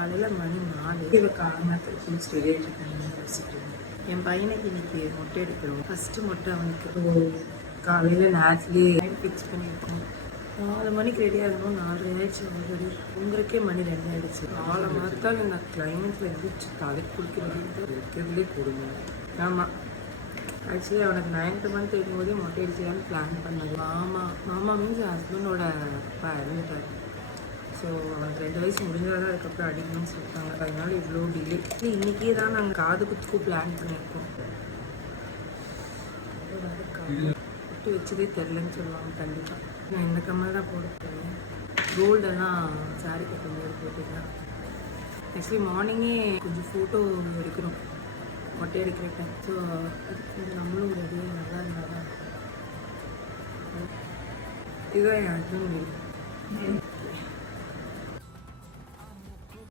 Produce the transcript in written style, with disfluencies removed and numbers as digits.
காலையில் மணி 4. இவ காலமாத்திரம் குளிச்சு ரெடி ஆகிட்டு யோசிக்கிறேன். என் பையனுக்கு இன்னைக்கு மொட்டை எடுக்கிறோம். ஃபஸ்ட்டு மொட்டை அவனுக்கு காலையில் நேரத்துலேயே ஃபிக்ஸ் பண்ணியிருக்கோம். 4 மணிக்கு ரெடி ஆகணும். 4 ஆயிடுச்சு ஆல்ரெடி. உங்களுக்கே மணி 2 ஆயிடுச்சு. காலை மாத்தால் இந்த கிளைமேட்டில் எதிர்த்து தலைக்கு குளிக்கிறது இருக்கிறதுலே கொடுங்க. ஆமாம், ஆக்சுவலி அவனுக்கு 9th மந்த் இருக்கும்போதே மொட்டை அடிச்சலான்னு பிளான் பண்ணது. மாமா மீன்ஸ் என் ஹஸ்பண்டோட அப்பா இறந்துட்டார். ஸோ அவனுக்கு 2 வயசு முடிஞ்சால் தான் அதுக்கப்புறம் அடிக்கணும்னு சொல்லிட்டாங்க. அதனால இவ்வளோ டிலே. இன்றைக்கே தான் நாங்கள் காது குத்துக்கும் பிளான் பண்ணியிருக்கோம். குட்டி வச்சதே தெரிலன்னு சொல்லுவாங்க. கண்டிப்பாக நான் இந்த கம்மல் தான் போட போகிறேன். கோல்டெல்லாம் சாரி கட்டும்போது போட்டுக்கலாம். ஆக்சுவலி மார்னிங்கே கொஞ்சம் ஃபோட்டோ எடுக்கணும் மொட்டை எடுக்கிற டைம். ஸோ அதுக்கு கொஞ்சம் நம்மளும் ரெடியாக நல்லா இருந்தால் தான். இதுதான் என் ஹஸ்பண்ட் வீடு.